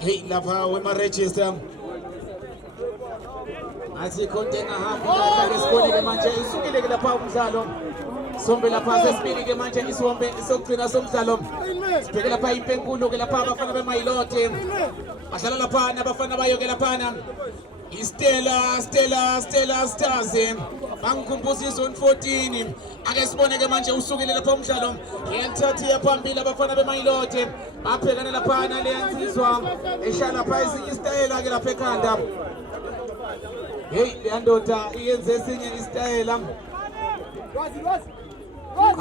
Hey, lapha wema-register asikho into engahamba esibonile manje isukile-ke lapha umdlalo sombe lapha sesibili-ke manje isombe sokugcina somdlalo sibheke lapha impenkulu-ke lapha abafana beMayilote badlala laphana abafana bayo-ke laphana Stella Stars bangikhumbuza izone 14 ake sibone-ke manje usukile lapha umdlalo yenthathi yaphambili abafana beMayilote babhekana laphana leyansizwa eshala lapha ezinye isitayela-ke lapha ekhanda. Hey, leyandoda iyenze esinye isitayela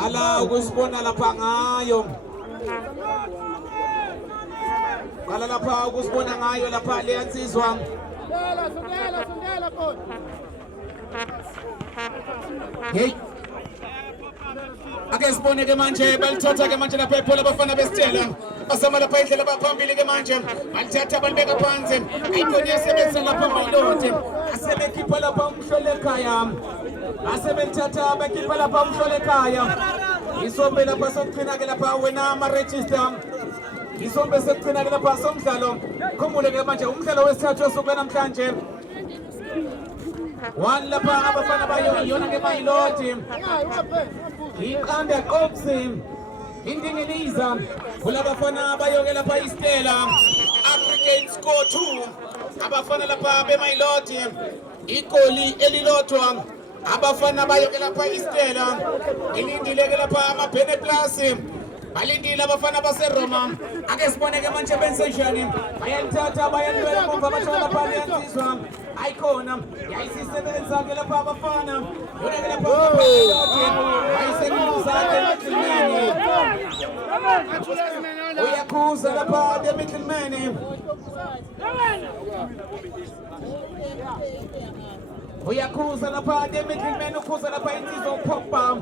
ala ukusibona lapha ngayo kala lapha ukusibona ngayo lapha leyansizwa. Hey, ake sibone-ke manje balithatha-ke manje lapha ibhola abafana besitela basama lapha indlela baphambili-ke manje balithatha balibeka phansi ayikoni yasebenzisa lapha Mayilote asebekhipha lapha umhlolekaya asebelithatha bekhipha lapha umhlolekaya isombe lapha sokugcina-ke lapha wena ama-register isombe sekugcina-ke lapha somdlalo khumbule-ke manje umdlalo wesithathu osuku namhlanje one lapha abafana bayo iyona-ke Mayilote iqanda qoksi indingiliza kulabafana bayo-ke lapha iStella aggregate score 2 abafana lapha beMayilote igoli elilodwa abafana bayo-ke lapha iStella ilindile-ke lapha amabhene plus balindile abafana baseRoma ake sibone-ke manje benzenjani bayalithatha bayalibela emumva bathola lapha leyansizwa ayikhona yayisisebenza-ke lapha abafana yona-ke lapha ayisebenzisa-ke emiddlemeni uyakhuza lapha emiddlemeni uyakhuza lapha emiddlemeni ukhuza lapha insizwa uPogba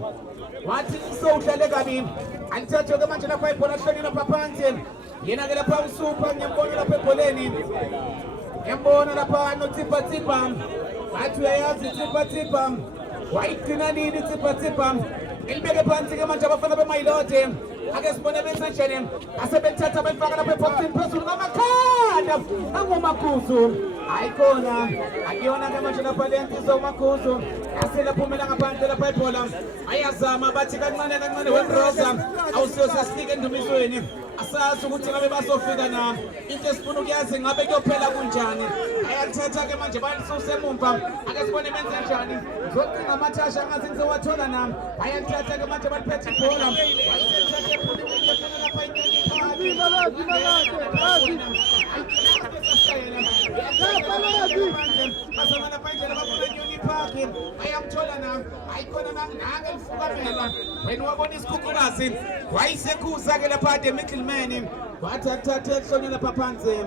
wathi sowudlale kabi alithathe-ke manje lapha ibhola ahleli lapha phansi yena-ke lapha usupha ngiyambona lapha ebholeni ngiyambona lapha noTsipatsipa bathi uyayazi Tsipatsipa wayigcina nini Tsipatsipa ilibeke phansi-ke manje abafana beMayilote ake sibone benzenjani asebelithatha belifaka lapha ebhokisini phezulu ngamakhanda anguMakhuzu ayikhona akuyona-ke manje lapha leyansizwa uMakhuzu aselaphumela ngaphandle lapha ibhola ayazama bathi kancane kancane wenroza awusiyosasifika endumisweni asazi ukuthi ngabe bazofika na into esifuna ukuyazi ngabe kuyophela kunjani ayalithatha-ke manje balisuse emumva ake sibone benze njani zocinga amathasha angathi ngisewathola nami ayalithatha-ke manje baliphethe ibhola basangana phandlela babona Nyoni Park ayamthola nami ayikhona nake lifukamela wena wabona isikhukhukazi wayisekhuza-ke lapha ade Middleman wathi athathe ehlonye lapha phansi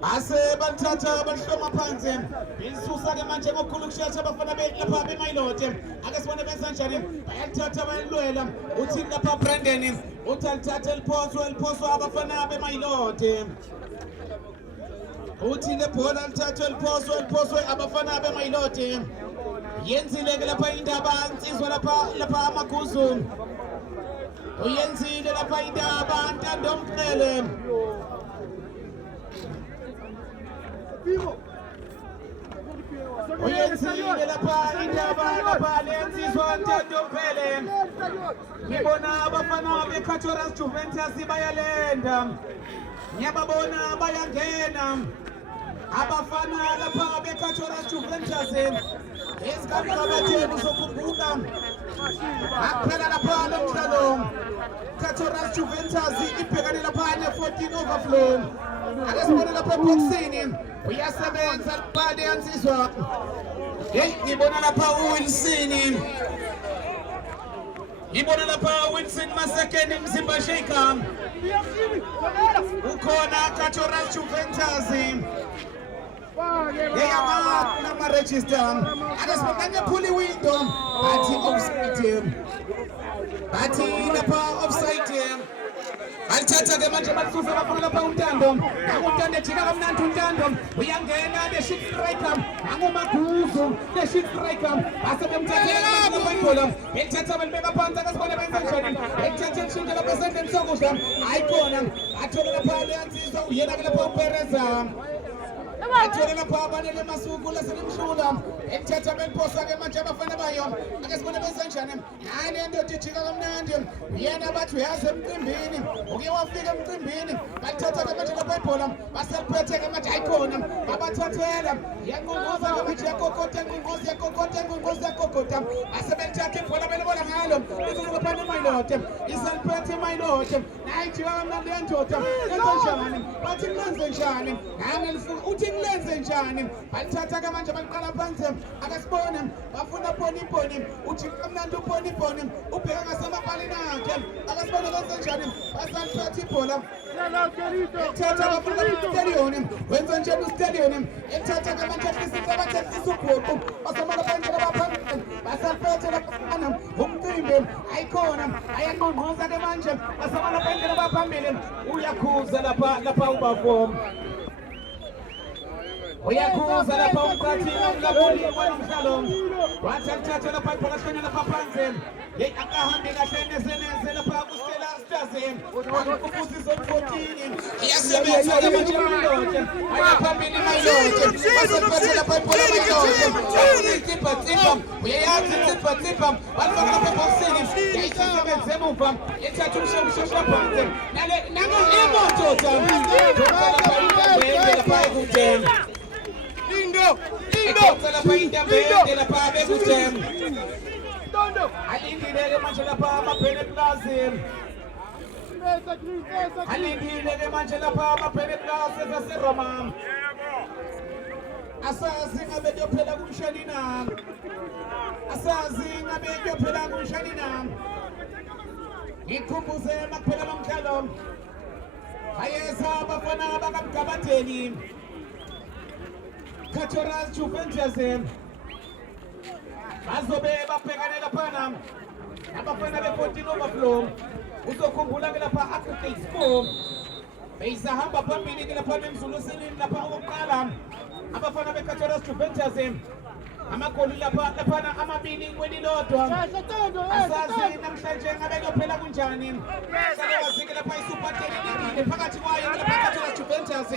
base balithatha balihloma phansi belisusa-ke manje ngokukhulu ukushesha abafana lapha beMayilote ake sibone benza njani bayalithatha bayalilwela uthini lapha Brandon uthi alithathe liphoswa abafana beMayilote uthi lebhola lithathwe liphoswe abafana beMayilote yenzile-ke lapha indaba insizwa lapha amaguzu uyenzile lapha indaba Ntandomqele uyenzile lapha indaba lapha lensizwa Ntandomqele ngibona abafana beCachoras Juventus bayalenda ngiyababona bayangena abafana lapha beCachoras Juventus esigaba sabatheni sokubuka akuphela lapha nomdlalo Cachoras Juventus ibhekane lapha ne-14 overflow ake sibone lapha eboxini uyasebenza lapha leyansizwa hey ngibona lapha uWilson Ibona lapha Wilson Masekeni Mzimba Shaker. Ukhona Katoras Juventus. Nama register. Akasipokanya puli window. Bathi offside. Bathi lapha offside. Alithatha ke manje basusa bafuna lapha uNtando. Untando ejika kamnandi uNtando. Uyangena the shit striker. Angumaguzu the shit striker. Asebemthathela lapha ibhola. Bethatha belibeka phansi akasibona benza njani. Bethatha kushintsha lapha esandleni sokudla. Ayikona. Athola lapha leyansizwa uyena ke lapha uPereza. Athola lapha abanele masuku laselimshula. Ethatha beliphosa ke manje abafana bayo. Akasibona benza njani. Hayi le ndoda ijika kamnandi. Uyena bathi uyazi emcimbini. Uke wafika emcimbini. Bathatha ke manje lapha ibhola. Baseliphethe ke manje ayikona. Babathathela. Yanqonqoza ke manje yakokota ngqonqoza. Asebelithatha ibhola belibona ngalo. Lizoba phana eMayilote. Iseliphethe eMayilote. Nayi ijika kamnandi le ndoda. Yenza njani? Bathi lenze njani? Ngangelifuka uthi lenze njani? Balithatha ke manje baliqala phansi. Akasibona bafuna poni. Uthi kamnandi uponi. Ubheka ngasemapalini akhe. Akasibona lenze njani? Basaliphethe ibhola. Ethatha bafuna stadium. Wenza njani stadium? Ethatha ke manje afisa abathethisa ubhuqu. Basamala phansi labaphambili. Basaliphethe lapha umcimbi. Ayikona. Ayanqonqoza ke manje. Basamala phansi labaphambili. Uyakhuza lapha ubafo. Uyakhuza lapha umqathini umlabuli womdlalo. Wathatha lapha ibhola shona lapha phansi. Hey akahambe kahle neze lapha kuStella Stars. Ukubuza zone 14. Iyasebenza ke manje Mayilote. Ayaphambili Mayilote. Basephethe lapha ibhola Mayilote. Tipha. Uyayazi tipha. Balifaka lapha ebhokisini. Yayisebenza emuva. Ethatha umsheshwa phansi. Nango imoto thambi. Lapha ekuthenga. Lindo lapha indabende lapha bekuthenga. Alindile ke manje lapha amaphele plaza. Alindile ke manje lapha amaphele plaza zaseRoma. Asazi ngabe kuyophela kumshani na. Asazi ngabe kuyophela kumshani na. Ngikhumbuze makuphela lomdlalo. Bayeza abafana bakaMgabatheni. Katoras Juventus. Bazobe babhekane laphana. Abafana be-14 overflow. Uzokhumbula ke lapha Africa Sport. Beyisahamba phambili ke lapha emzulusini lapha okokuqala. Abafana beKatoras Juventus. Amagoli laphana amabili kwelilodwa. Asazi namhlanje ngabe kuyophela kunjani. Salewazi ke lapha iSuper 10 phakathi kwayo lapha Katoras Juventus.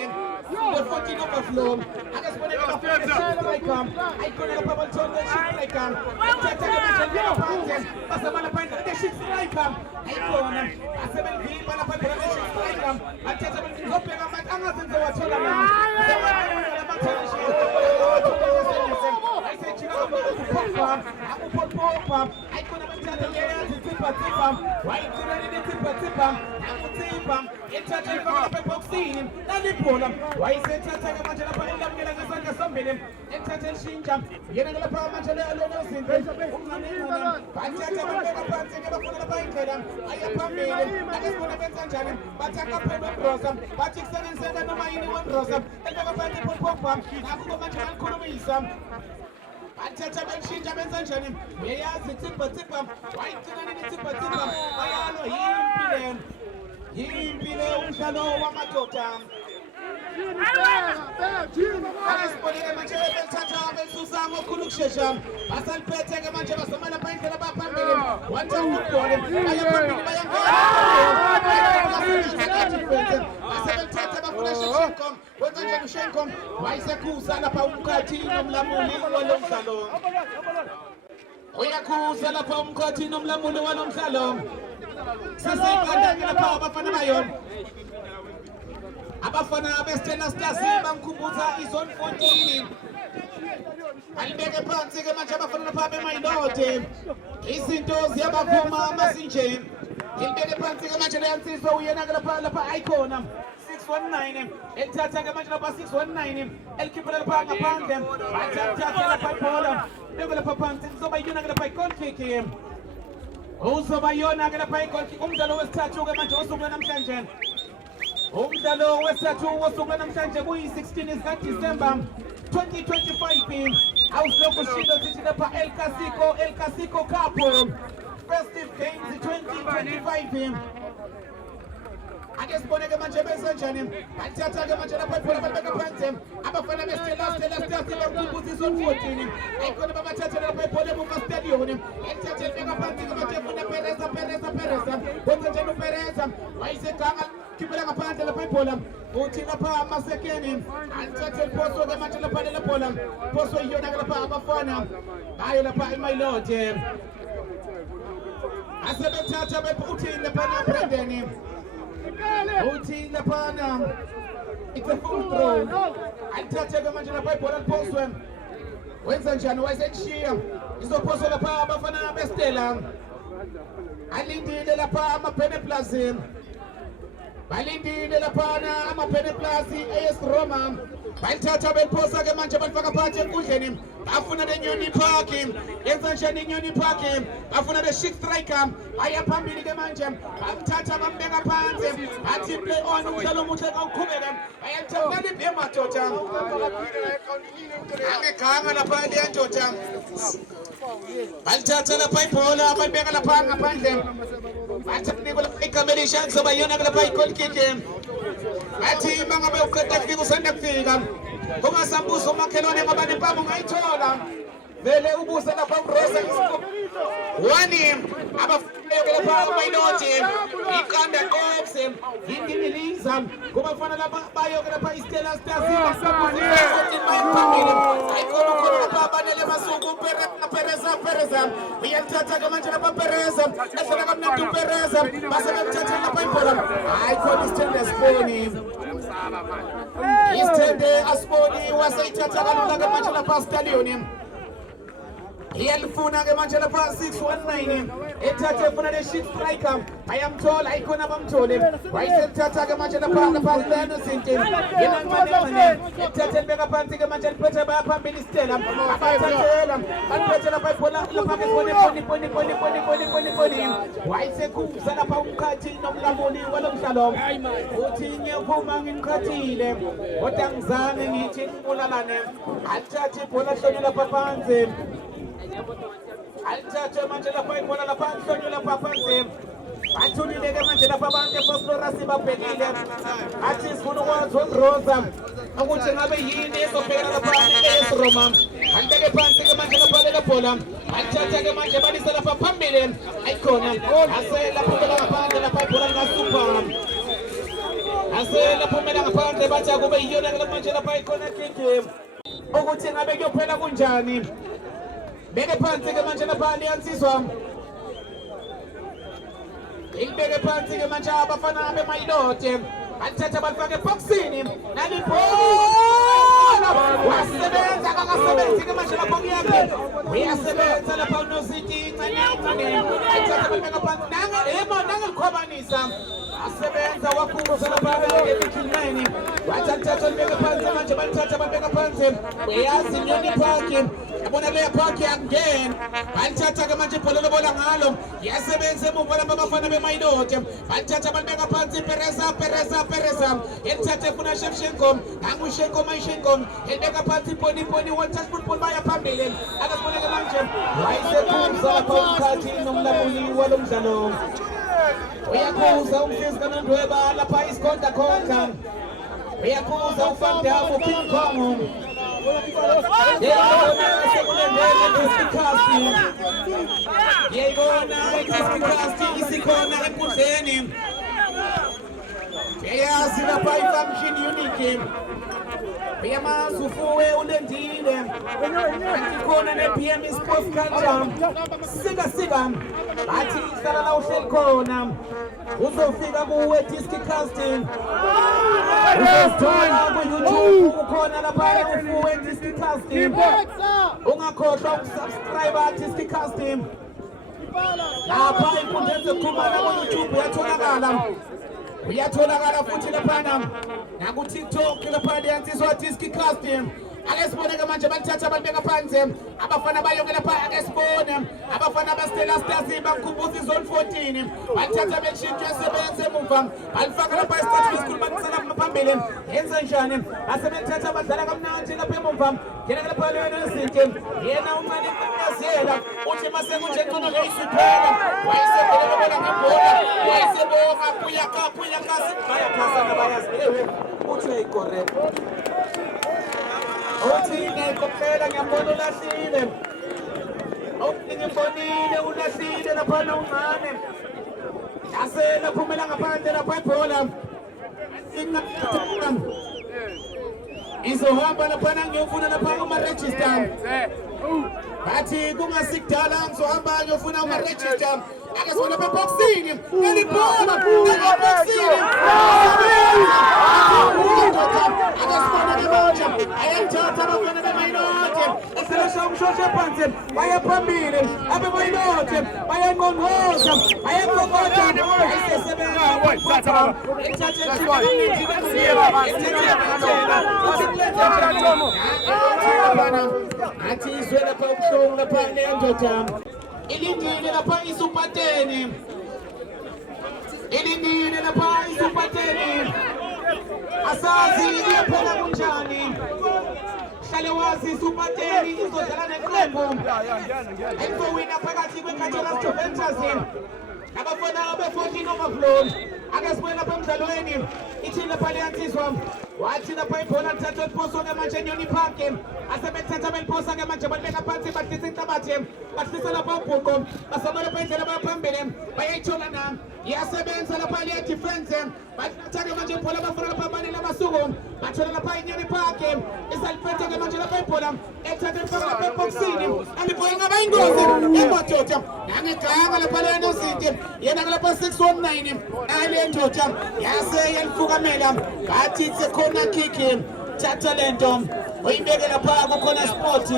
The 14 overflow. Akasibona ke bafuna striker. Ayikona lapha balithole striker. Ethatha ke manje phansi. Basamala phansi ke striker. Ayikona. Asebelivimba lapha ke striker. Athatha bezobheka manje angazenze wathola manje. Popa, ayikona bathatha leyazi tipha. Wayithina ni tipha. Akutipha. Ethatha ifaka lapha ebhokisini. Nalibhola. Wayisethatha ke manje lapha elamukela ngesandla sombili. Ethatha elishintsha. Yena ke lapha manje alona uzinze. Umncane. Bathatha babeka phansi ke bafuna lapha indlela. Ayaphambili. Akasibona benza njani? Bathaka phela uBrosa. Bathi kusebenziseka noma yini uBrosa. Elibeka phansi Popa. Nakho manje balikhulumisa. Athatha belishintsha benza njani? Uyayazi tipha. Wayigcina nini tipha. Ayalo yimpile umdlalo wamadoda. Akasibonile manje bethatha besusa ngokhulu kushesha. Basaliphethe ke manje basamala phandle labaphambili. Wathatha ubhola. Ayaphambili bayangena. Asebelithatha bafuna Shevchenko. Wenza njani uShevchenko? Wayisekhuza lapha umkhathi nomlamuli walomdlalo. Uyakhuza lapha umkhathi nomlamuli walomdlalo. Seseyibandake lapha abafana bayo. Abafana beStella Stars bamkhumbuza izone 14. Alibeke phansi ke manje abafana lapha beMayilote. Izinto ziyabavuma masinje. Ilibeke phansi ke manje leyansizwa uyena ke lapha ayikona. 619 ethatha ke manje lapha 619 elikhipha lapha ngaphandle. Bathatha lapha ibhola. Beke lapha phansi kuzoba yona ke lapha igoal kick. uzobayona-ke lapha igolki umdlalo wesithathu-ke manje wosuku lwanamhlanje umdlalo wesithathu wosuku lwanamhlanje kuyi-16 zikaDisemba 2025 awusilokhu sishindo sithi lapha El Clasico Cup Festive Games 2025 ake siboneke manje besenjani bathatha-ke manje lapha ibhola balibeka phansi abafana beStella bamkhumbuza isonfotini ayikhona babathatha lapha ibhola ebuka stadion elithathe libeka phansi-ke manje funa Pereza kwenza njani uPereza wayiseganga khiphela ngaphandle lapha ibhola uthi lapha amasekeni alithathe liphoso-ke manje lapha leli bhola phoso iyona-ke lapha abafana bayo lapha eMayilote asebethatha uthi laphana Brandon uthi laphana it's a full throw alithathe-ke manje lapha ibhola liphoswe wenza njani wayesekushiya izophoswa lapha abafana beStella alindile lapha amaPeneplus balindile laphana amaPeneplus AS Roma balithatha beliphosa-ke manje balifaka phakathi enkundleni bafuna leNyoni Park yenza njani iNyoni Park bafuna le-Chic Striker aya phambili-ke manje bamthatha bambeka phansi bathi play on umdlalo omuhle kawuqhubeke bayalithabaliphi emadoda angeganga lapha leya ndoda balithatha lapha ibhola balibeka lapha ngaphandle bathanikwa lapha igamenisha kuzoba yiyona-ke lapha igolkike bathi bangabe uqeda kufika usanda kufika ungasambuza umakhelwane ngoba nempama ungayithola vele ubuse lapha uRosa wani abafunayo lapha uMayilote iqanda Cops indingiliza kubafana lapha bayo-ke lapha iStella Stars ayikhona ukhona lapha abanele masuku Pereza iyalithatha-ke manje lapha Pereza ehlala kamnandi uPereza base bemthatheni lapha ibhola ayikhona isithende asiboni waseyithatha kalula-ke manje lapha stadion iyalifuna-ke manje lapha 619 ethathe efuna le-Chic Striker ayamthola ayikhona bamthole wayeselithatha-ke manje lapha Innocent yenancanencane ethathe libeka phansi-ke manje liphethe baya phambili iStella abathathela baliphethe lapha ibhola lapha-ke poni wayesekhuza lapha umkhathi nomlamuli walo mdlalo uthi ngiyaphuma ngimkhathile kodwa ngizange ngithi ngibulalane alithathe ibhola hlonyo lapha phansi alithathe manje lapha ibhola lapha hlonyo lapha phansi bathulile-ke manje lapha abantu eFosforus babhekile athi sifuna ukwazi uRosa ukuthi ngabe yini ezobhekana lapha AS Roma alibeke phansi-ke manje lapha leli bhola alithatha-ke manje balisa lapha phambili ayikhona aselaphumela ngaphandle lapha ibhola likaSuper aselaphumela ngaphandle bathi akube yiyona-ke lapha manje lapha ikhona kiki ukuthi ngabe kuyophela kunjani beke phansi-ke manje lapha aliyansizwa ilibeke phansi-ke manje abafana beMayilote balithatha balifake ebhokisini nalibhola wasebenza kangasebenzi-ke manje lapha kuyakhe uyasebenza lapha uNositi ncane alithatha balibeka phansi nangelikhwabanisa asebenza wakhumbuza lapha eMiddleman wathi alithatha libeke phansi manje balithatha balibeka phansi uyazi iNyoni Park yabona leya park yakungena balithatha-ke manje ibhola lobola ngalo yasebenza emuva lapha abafana beMayilote balithatha balibeka phansi Pereza elithatha efuna Shevchenko Mayishenko elibeka phansi poni one touch football baya phambili akasiboneke manje wayesekhuza lapha umkhathi nomlamuli walo mdlalo uyakhuza umhlizi kaNondweba lapha isikhonda khonka uyakhuza uVan Damme King Kong yayibona isikhathi isikhona enkundleni yazi lapha ifunction unique uyamazi ufuwe ulendile antikhona ne-PM Sports Culture sika bathi ihlala la uhleli khona uzofika kuwe Discicasting uzosithola ku-YouTube ukhona lapha ufuwe Discicasting ungakhohlwa ukusubscribe Discicasting lapha inkundleni zokuxhumana ku-YouTube uyatholakala futhi laphana naku-TikTok lapha liyansizwa Discicasting akesibone ke manje balithatha balibeka phansi abafana bayongela phansi akesibone abafana bastela stars bakhumbuza izone 14 balithatha beshintshe sebenze emuva balifaka lapha isikhathi esikhulu banisela phambili yenza njani asebethatha abadlala kamnandi lapha emuva yena ke lapha lena izinto yena umane kunyazela uthi mase kunje khona ngeyisiphela wayesebona bona ngebola wayesebonga kuya kasi bayaphasana bayazilewe uthi correct uthi ngikhophela ngiyambona ulahlile uthi ngimbonile ulahlile lapha uncane yasela phumela ngaphandle lapha ibhola izohamba lapha ngiyofuna lapha uma-register bathi kungasikudala ngizohamba ngiyofuna uma-register akesibona lapha eboxini ngelibhola eboxini akesibona ke manje ayamthatha abafana bemayinote eselesha umshoshe phansi baye phambili abemayinote bayanqonqoza bayanqonqoza athi izwe lapha ubuhlungu lapha nendoda ilindile lapha isupateni ilindile lapha isupateni asazi iyaphela kunjani hlale wazi isupateni izodlala neqembu elizowina phakathi kweCacholas Juventus abafana abe-14 overflow akesibona lapha emdlalweni ithini lapha liyansizwa wathi lapha ibhola lithathwa liphoswa-ke manje enyoni park asebethatha beliphosa-ke manje balibeka phansi bahlisa inhlabathi bahlisa lapha ubhuqo basaba lapha indlela bayaphambili bayayithola na iyasebenza lapha liya-defense bathatha-ke manje ibhola bafuna lapha amanini amasuku bathola lapha inyoni park isaliphethe-ke manje lapha ibhola ethatha lifaka lapha eboxini alibhola ingaba ingozi emododa nangeganga lapha lena uzinti yena-ke lapha 619 ale ndoda yase yalifukamela bathi sekhona kiki thatha lento uyibeke lapha kukhona sport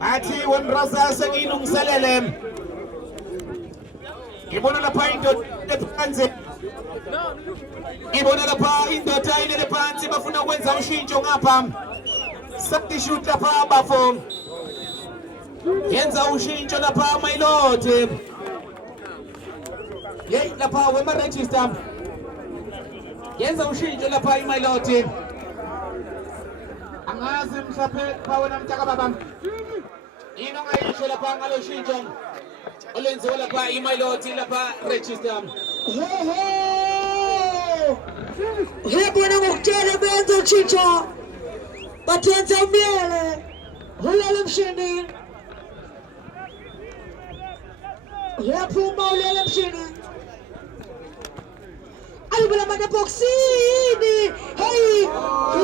bathi wembraza sengiyilungiselele ngibona lapha indoda ephansi ngibona lapha indoda ilele phansi bafuna ukwenza ushintsho ngapha sakishuta lapha abafo yenza ushintsho lapha mayilote yey lapha wema-register yenza ushintsho lapha imayilote angazi mhlawumbe pha wena mntakababa yini ongayisho lapha ngalo shintsho olenziwe lapha imayilote lapha register hebona ngokutshela benza ushintsho bathenza umyele ulele emshini uyaphuma ulele emshini alibona manda boxini hey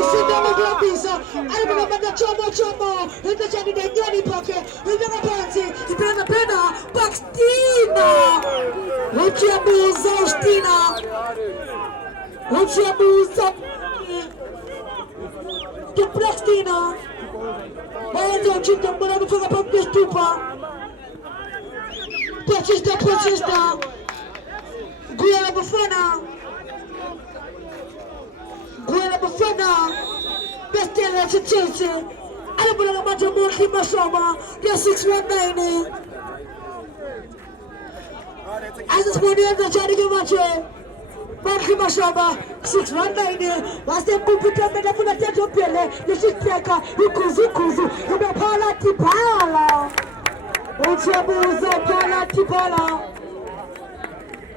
isinto ngokuhambisa alibona manda chomo indlejani nenyoni poke ibeka phansi ibeka phena Baxtina uchiabuza ustina uchiabuza to Baxtina bayenza uchinto mbona bafika phambi stupa Pachista Guela Bafana Bestela Chelsea Alabula Matamoki Masoma ya 619 As morning the Chariga Mache Maki Masoma 619 was the Pupita Medafuna Teto Pele the Shitaka Yukuzu Yubapala Tipala Uchiabuza Pala Tipala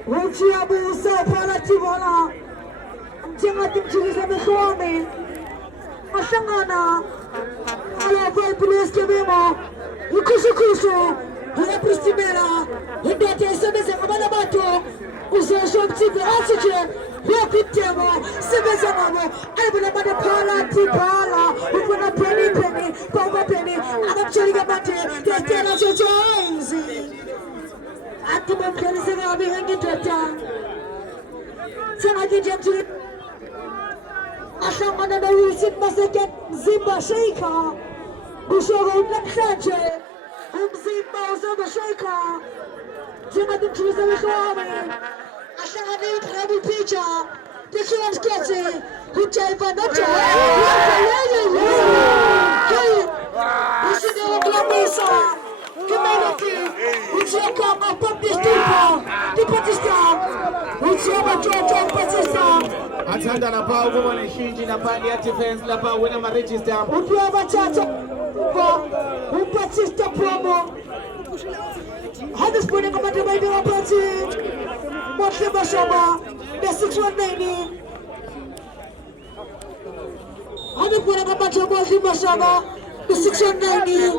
Uchiabuza Pala Tipala Mjenga timchiliza mekuame Mashangana Ala Valpules Kebema Yukusu Hula Pristimera Hindate Sebeze Ngabala Bato Uzesho Mtipe Asije Yakutemo Sebeze Ngabo Alibuna Mada Pala Tipala Ukuna Penny Papa Penny Anapchaliga Mate Testela Chochoizi Atuma Mkelise Ngabi Hengi Teta Tena Jijemchili Ashangana na Wilson Maseket Zimba Sheikha Bushoro Nakhache Zimba Uzaba Sheikha Tena Jimchiliza Mekuame Ashangana Yutrabi Picha Tikilan Sketsi Kuchaiva nacho. Usidewa glamisa. Kimeloti. Uchiaka mapapistiko. Kipatista. Uchiaka chocho patista. Atanda na pao kwa na shinji na pandi ya defense la pao wena maregister. Ukiwa machacha. Upatista promo. Hadis pwede ka matibay na wapati. Motli Mashaba. The 619. Hadis pwede ka matibay Motli Mashaba. The 619.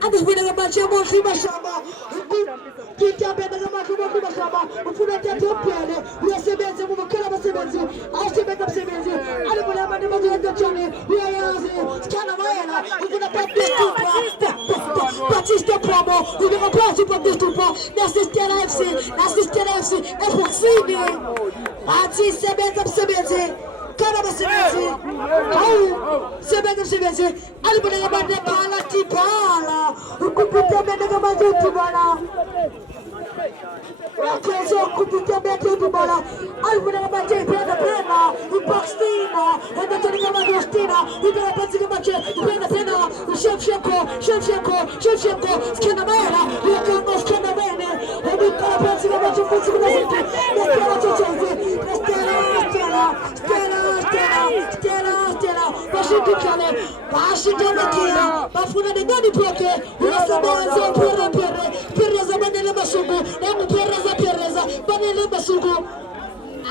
Hadis pwede ka matibay Motli Mashaba. Kita benda kama Motli Mashaba. Ufuna tatu pwede. Uyasebenze muvakala basebenze. Ashibenda basebenze. Hadis pwede ka matibay Motli Chani. Uyayazi. Skana maena. Ufuna tatu Batista promo, we will apply to Batista. That's the Stella FC, Epoxini. Ati Sebete, Canada Sebete, Sebete, Alibaba Pala Tipala, who could put them in the Mazutibala. Rakoso kupita betu tubala alibuna mache penda pena upakstina enda tena magostina ida patika mache penda pena shefsheko skena mera yakano skena bene edi kala patika mache patika mache stela bashitana kia bafuna de gani poke unasabanza pereza banele masugu yangu pereza banele masugu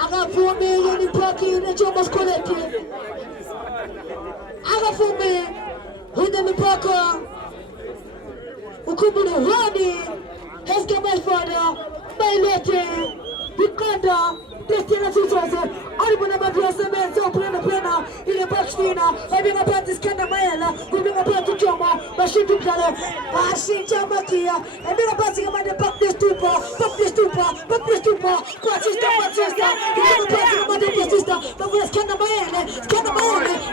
agafume yoni poke na choma skoleti agafume hunda mipaka ukubuni hadi heske maifada bailete bikanda Destina Tutoze, Alibuna Mabia Semenzo, Pena, ile Pakistina, Ebina Patis Kanamaela, Ubina Patu Joma, Bashitu Kale, Bashi Jamakia, Ebina Patika Made Pakis Tupa, Patista, Ubina Patika Made Patista, Babulas Kanamaela,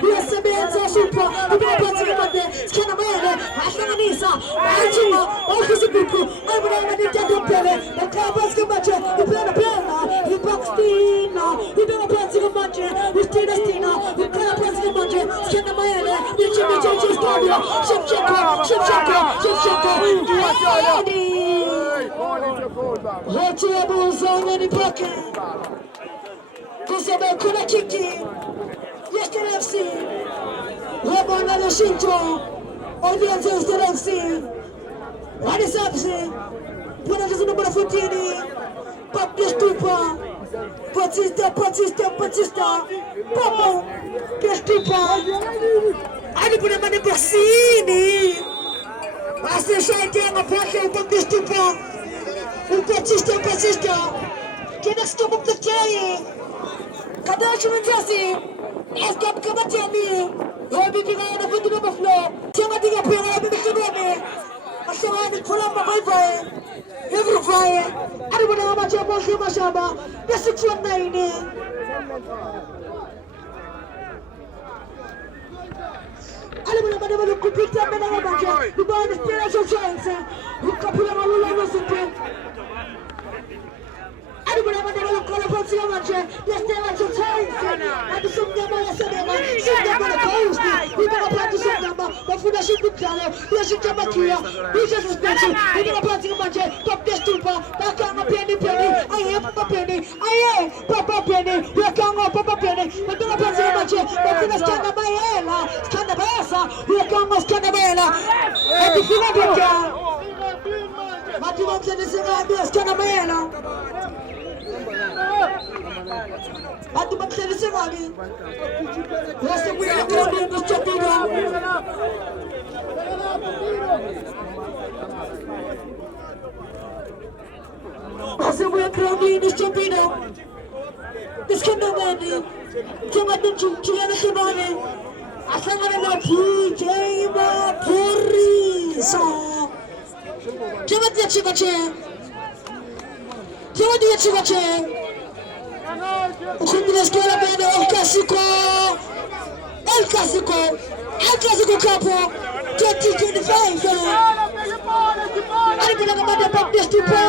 US Semenzo Super, Ubina Patika Made, Kanamaela, Ashanisa, Ajima, Office Buku, Ebina Made Jadopele, the Kabas Kamacha, Ubina Pena, Pakistina, we don't want to match it. We stay Destina, we can't pass the match. Skena Mayele, we change Stadio, Shevchenko. Let's see a zone in the pocket. This is a Kuna Kiki. Yesterday FC. We're another Shinto. Audience is the FC. What is up, see? Put us in the number 14. Papistupa. Batista, Popo, Castipa, Alibuna Mane Bassini, Master Shantan, a Paco, Batista, Batista, can I stop up the day? Kadashi and Jesse, Escap Kamatani, everything on the foot of the floor, Tiamadia Pena, I saw the Columba Wi-Fi. Every fire, I don't know how much about Mashaba, the 619. I don't know about the complete time, who buy the spiritual science, who couple of university. I don't know about the call of Siamache, the spiritual science, and the Sundama, Sundama Coast, we got a party Sundama, but for the Shikukala, the Shikamakia, this is special, we got a party Mache, Top Destupa, Bakanga Penny, I am Papa Penny, Papa Penny, Bakanga Papa Penny, but don't party Mache, but for the Scandamaela, Scandabasa, we are going to Scandamaela, and the Philadelphia, Matimon said this is Scandamaela. At the Batel Semani, Rest we are going to Chapino. As we are crowding the Chapino, this can be ready. Tomato Chianamani, I can't let PJ Purisa. Timothy Chivache. Ukumbuka skora bado El Clasico Capo 2025. Alipeleka baada ya Baptist Tupa.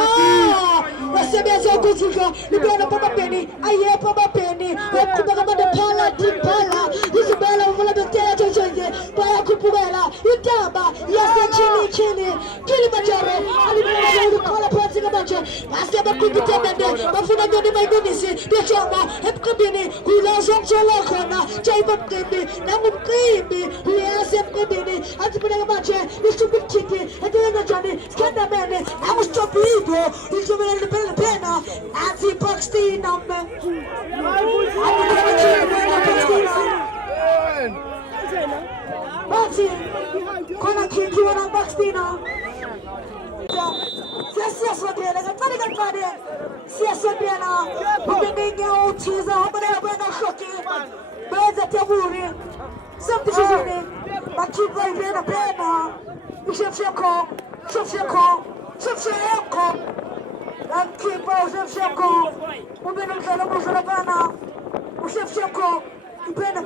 yasebenza ukuzika libona pabapeni aye pabapeni okuba kama pala tipala isibela uvula betela chochoze baya kupubela itaba yase chini Kilimanjaro alibona ukala phansi kamanje asebe kukutemende bafuna ngene mayibonisi bechamba emqibini kulazo ngjola khona jayibamqimbi nangumqimbi uyase emqibini athi mina kamanje isubikhithi edenga njani skandamene amustopido isubela pena athi Pakistan number Bati kona kikiwa na Pakistan siasa dia dengan tadi kan pada siasa dia na pembinanya uciza hamada benda shoki beza taburi sampai sini makin baik na pena ushafshako lanki pa ushafshako pembinanya kalau musuh pena ushafshako pena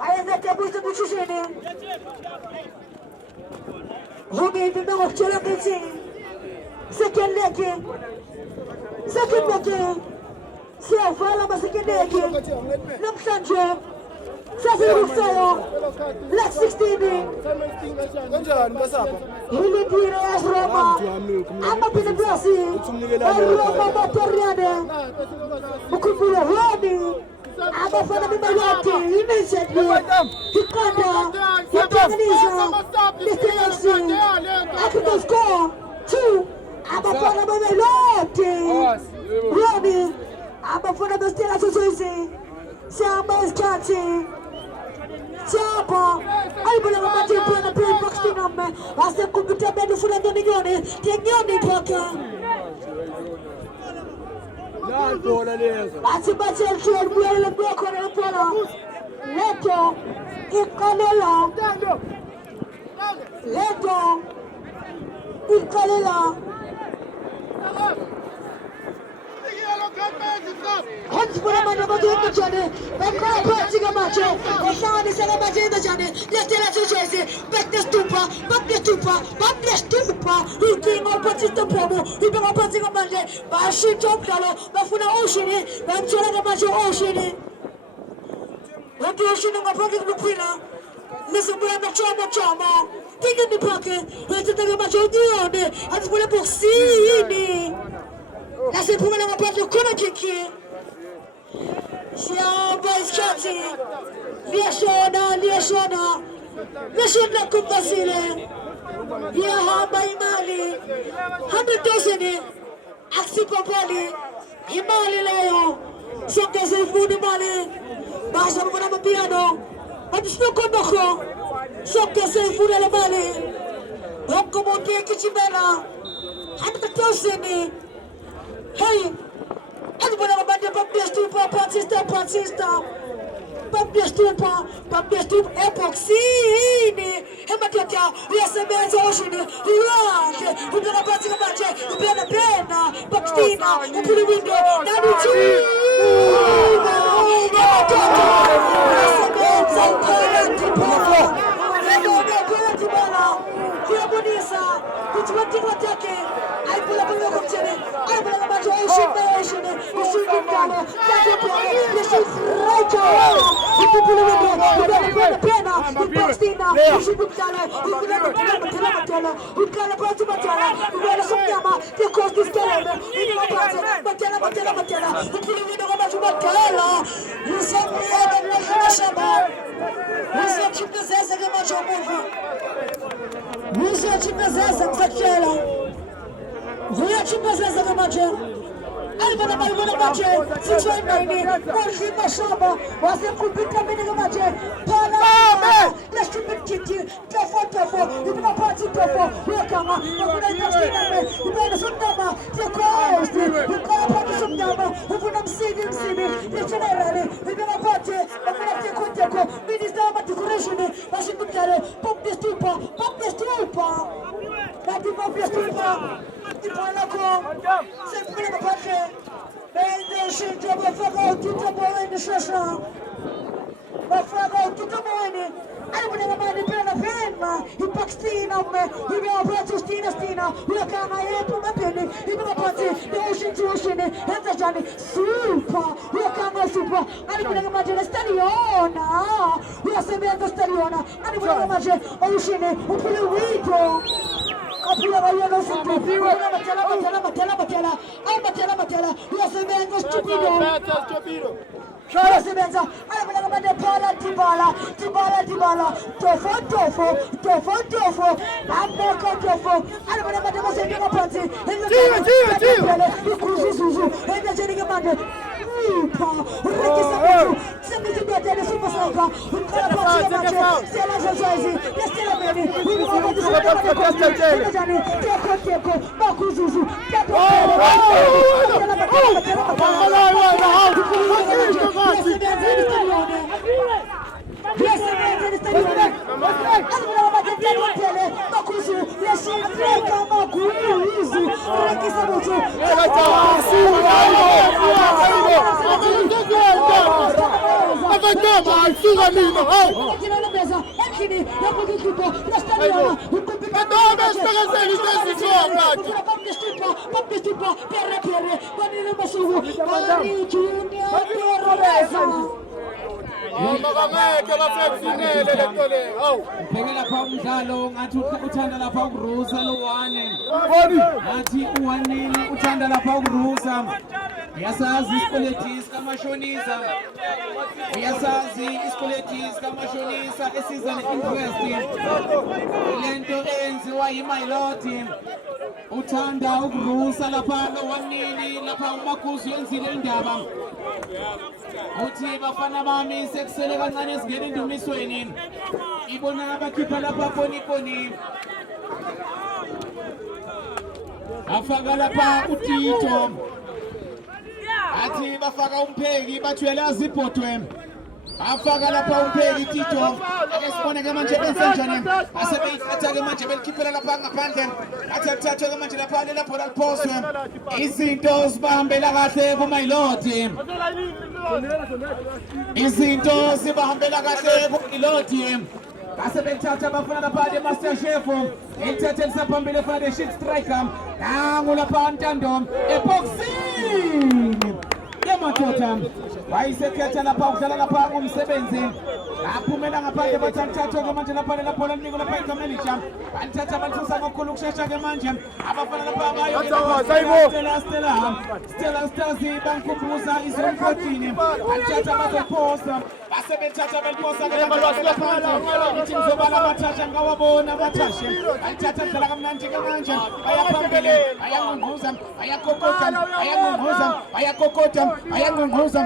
ayat taburi tu sini Hobi bir de okçalar geçin. Sekelleki. Siyah falan sekelleki. Namşancı. Sesi yükseğiyor. Black 16'i. Hili bire Roma. Ama bir de blasi. Roma motoriyade. Bukubule Rodi. Ama fana bir meloti. İmecekli. Hikanda. Hikanganiza. Listenesi. After score. 2. Ama fana bir meloti. Rodi. Ama fana bir stela sözü. Samba iskati. Samba. Ay bula mati pena pena Pakistan namme. Asem kumpita beni fulan denigioni. Tiengioni paka. Basi el buel le blocco nel polo. Leto. Il canela. Hans buramana badında canı. Ben kapattık amaçı. Osani sana bacında canı. Letela sucesi. Bekle stupa. Hükin opatista promo. Hükin opatista amaçı. Başı topkalo. Bafuna oşini. Ben çöre amaçı oşini. Ben de oşini kapakit lupina. Nasıl buramda çama. Tingin ni pake. Ben de amaçı odione. Hans buramda boxini. Nasıl buramda amaçı kona kiki. Siapa iskati? Liashona kumbasile. Ya hamba imali. 100,000 aksi papali. Imali leo. Soke sefuni mali. Basa mwana mapiano. Adisno kondoko. Soke sefuni le mali. Hoko monte kichibela. 100,000. Hey. As bwana mabande pamdestupa epoxini hematata yasebenza oshini ruanje utana pati kamache pena Pakistina upiliwindo naduchi hematata yasebenza ukayatipa Kuyabonisa kuchwatikwa take aipula kwa kumchene aipula kwa macho oshine ushindikano Ukipula pena Pakistina ushindikano ukala pati matala ukala sumnyama tekosti skelebe matela ukipula kwa macho matala yusamriya na shaba Usiachipezeza kama chomovu. Usiachipezeza mtakela. Usiachipezeza kama chomovu. Alibana mache. Sichana ini. Morshi mashamba. Wase kupita mene kama chomovu. Pala. Let's keep Tofo. Ibina party tofo. Wakama. Ibina yashiname. Ibina sundama. Tekosti. Ibina party sundama. Ibina msidi. Yechenerale. Ibina party. Ibina teko. Minister of decoration. Washington. Pop the stupa. Pop the stupa. Ipalako. Sempre na party. Bende shinto bafaka tutabo ende shasha. Bafaka tutabo ende. Alibana mabadi pena. Ipak Stina med, vi har pratat Stina, vi har kan jag på med penny, vi har pratat det ocean, hända Johnny, super, vi har kan super, ani kuna kama jana stadiona, vi har sementa stadiona, ani kuna kama jana ocean, upule wito, apula vayano super, matela, vi har sementa stupido. Sebenza, alla bella bella Dybala, tofo, Amoko tofo, alla bella bella Senga Panzi, Zuzu, and the Jenny Manda, something to get there, super sofa, Stella Zazi, Stella Baby, we go to Ubhekela lapha umdlalo ngathi uthanda lapha ukuruza lo-1 ngathi u-1 uthanda lapha ukuruza. Uyasazi isikweleti sikamashonisa, esiza ne-interest. Lento eyenziwa yimailoti uthanda ukurusa lapha lo-1 lapha uMakuzu yenzile indaba uthi bafana bami sekusele kancane esingena endumisweni ibona abakhipha lapha poniponi afaka lapha uTito athi bafaka umpheki bathwele azibhodwe afaka lapha umpheki Tito ake sibone ke manje benzenjani asebeyithatha ke manje belikhiphela lapha ngaphandle athi akuthathwe ke manje lapha lapho laliphoswe izinto zibahambela kahle kumayiloti izinto zibahambela kahle kumayiloti asebethatha abafana lapha Master Chef elithathe lisaphambili efana shit striker nangu lapha Ntando eboxing yemadoda wayisekhetha lapha ukudlala lapha umsebenzi aphumela ngaphandle bathatha ke manje lapha lapha linika lapha ikamelicha bathatha balithisa ngokukhulu ukushesha ke manje abafana lapha abayo Stella Stars bankubuza izone 14 bathatha bazophosa basebethatha beliposa ke manje ithi ngizobala amathatha ngawabona amathashe bathatha dlala kamnandi ke manje bayaphambili bayangunguza bayangunguza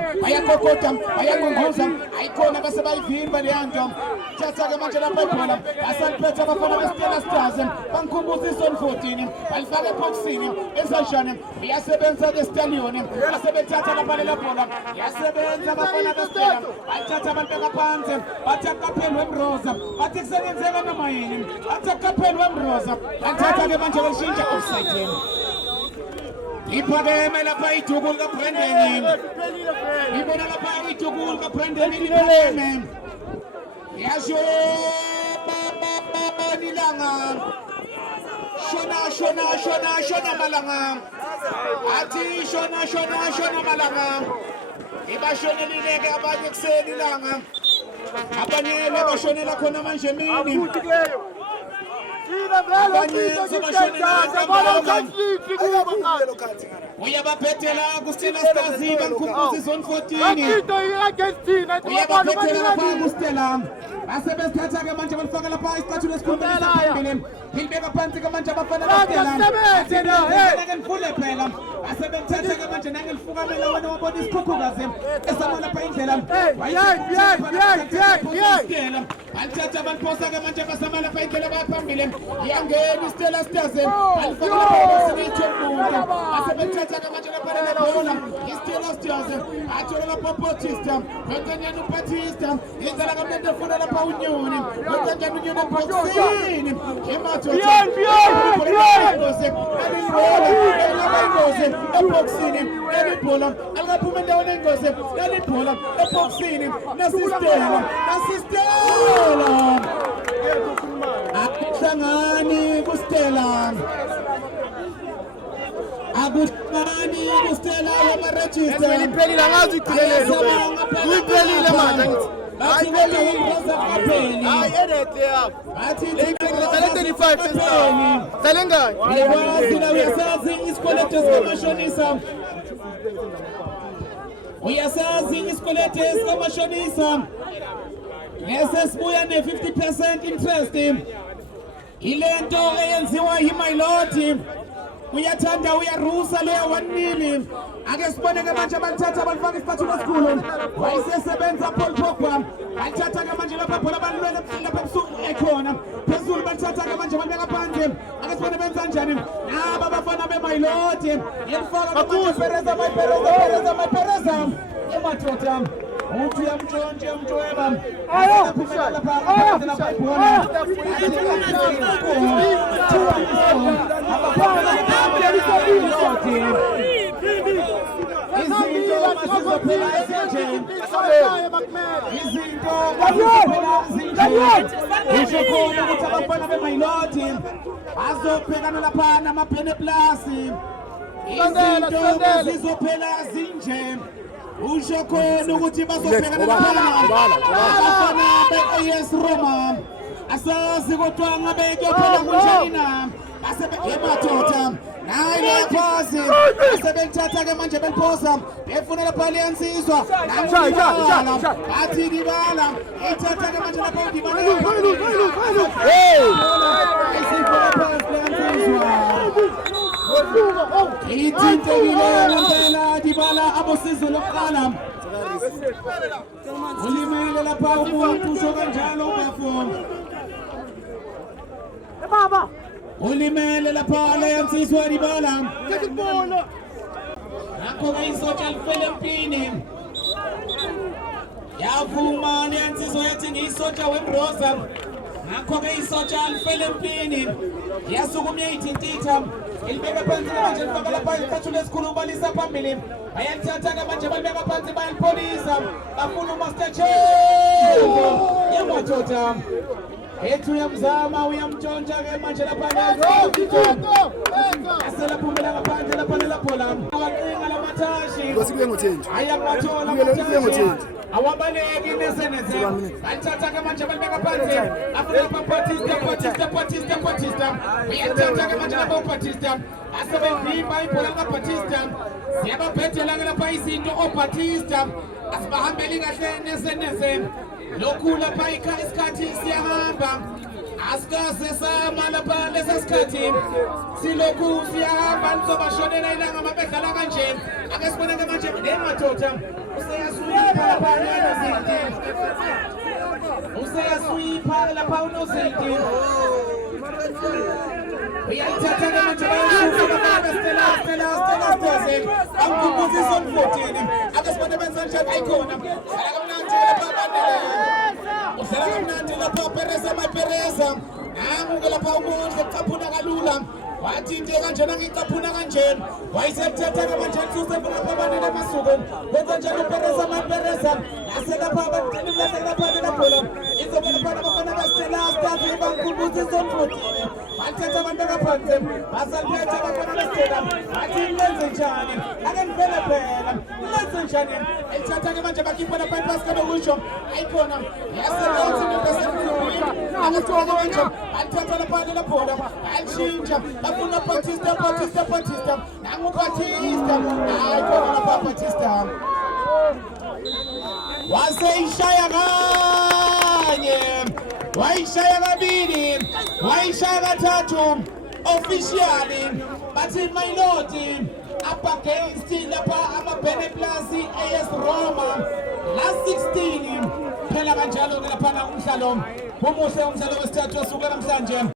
ayikhona base bayivimba le nto thatha ke manje lapha ibhola asaliphetha abafana beStella Stars bankubuza izone 14 balifaka eboxini ezashane uyasebenza ke stadion basebethatha lapha le bhola yasebenza abafana beStella bathatha abantwana phansi bathi akaphelwe emroza bathi kusebenzeka noma yini bathi akaphelwe emroza bathatha ke manje bashintsha offside iphakeme lapha iduku likaBrandon ibona lapha iduku likaBrandon iphakeme yasho nilanga shona malanga athi shona malanga ibashonelileke abanye kuseni ilanga abanye bashonela khona manje emini uyabaphethela kuStella Stars bankubuza izone 14 uyabaphethela lapha kuStella basebesithatha ke manje balifaka lapha isicathulo esikhulu phambili ilibeka phansi ke manje abafana beStella ngifule phela asebethatha ke manje nangelifukamela wena wabona isikhukhukazi esama lapha indlela alithatha baliphosa ke manje basama lapha indlela baphambili iyangena iStella Stars alifaka lapha sinithembuka asebethatha ke manje lapha lebhola iStella Stars athola lapha Bautista ngokanyana uBautista indlela kamnandi efuna lapha unyoni ngokanyana unyoni eboxini eboxini elibhola alikaphuma endaweni engozi elibhola eboxini nasistela akuhlangani kuStella wama-register Iphelile angazi igcineleni uyiphelile manje angithi hayi edete yakho sale 35 sesithathu sale ngani uyasazi isikweletu sikamashonisa bese sibuya ne-50% interest ile nto eyenziwa yimailoti uyathanda uyarusa leya 1 million ake siboneke manje abalithatha abalifaka isiphathulo esikhulu wayesesebenza Paul Pogba balithatha-ke manje lapha bhola balilwele lapha ebusuku ekhona phezulu balithatha-ke manje balibeka phandle ake sibone benza njani naba abafana bemailoti yemfaka mayipereza emadoda uthi uyamntshontsha ishokhona ukuthi abafana bemailoti azophekana laphana amapeneplasi izinto zizophela zinje usho khona ukuthi bazophekana abafana be-AS Roma asazi kodwa ngabe kuyophela kunjani na emadoda nayi laphazi asebelithatha-ke manje beliphosa befuna lapha liyansizwa athi Dybala ithatha-ke manje lapha uDybala ithintekile ngempela Dybala abosizo lokuqala ulimele lapha umuntu usho kanjalo ubafuna ulimele lapha leyansizwa Dybala ngakho-ke isotsha lifele empini yavuma leyansizwa yathi ngiyisotsha wemroza ngakho-ke isotsha lifele empini yasukuma yayithintitha ilibeka phansi manje lifaka lapha isiphathulo esikhulu ubalisa phambili bayalithatha-ke manje balibeka phansi bayalipholisa bafuna umaster Chembo yemadoda ethi uyamzama uyamntshontsha-ke manje lapha aselaphumela ngaphandle lapha nelabhola awaqinga lamathashi ayakwathola amathashi awabaleki neseneze balithatha-ke manje balibeka phansi afuna lapha Batista uyalithatha-ke manje lapha uBatista asebevimba ibhola likaBatista siyababhedela-ke lapha izinto oBatista asibahambeli kahle neseneze lokhu lapha isikhathi siyahamba asikaze sama lapha lesa sikhathi silokhu siyahamba nizobashonela ilanga mabedlala kanje ake siboneke manje nemadoda useyaswipha lapha unozinti uyalithatha-ke manje bayashuka Stella amkhumbuza isonfotini ake sibone benza njani ayikhona uhlala kamnandi lapha Pereza nangu-ke lapha umuhle kucaphuna kalula wathi into kanjena ngicaphuna kanjena wayisethatha-ke manje nsuzefuna lapha abanene emasuku wenza njalo Pereza naselapha abatililahlekelapha nelabhola izobe laphana abafana kaStella bamkhumbuza isonfotini bathetha abantu ngaphansi basaliphethe abafana kaStella bathi lenze njani ake nivele phela lenze njani elithatha-ke manje bakhipha lapha iPascal okusho ayikhona yasebenza into esemkhulu akuthi-ke manje balithatha lapha nelabhola bayalishintsha bafuna Batista nangu-Batista ayikhona lapha Batista waseyishaya kanye wayishaya kabili wayishaya kathathu officially bathi mailoti up against lapha amabeneplasi AS Roma la 16 phela kanjalo-ke laphana umdlalo umuhle umdlalo wesithathu osuke namhlanje.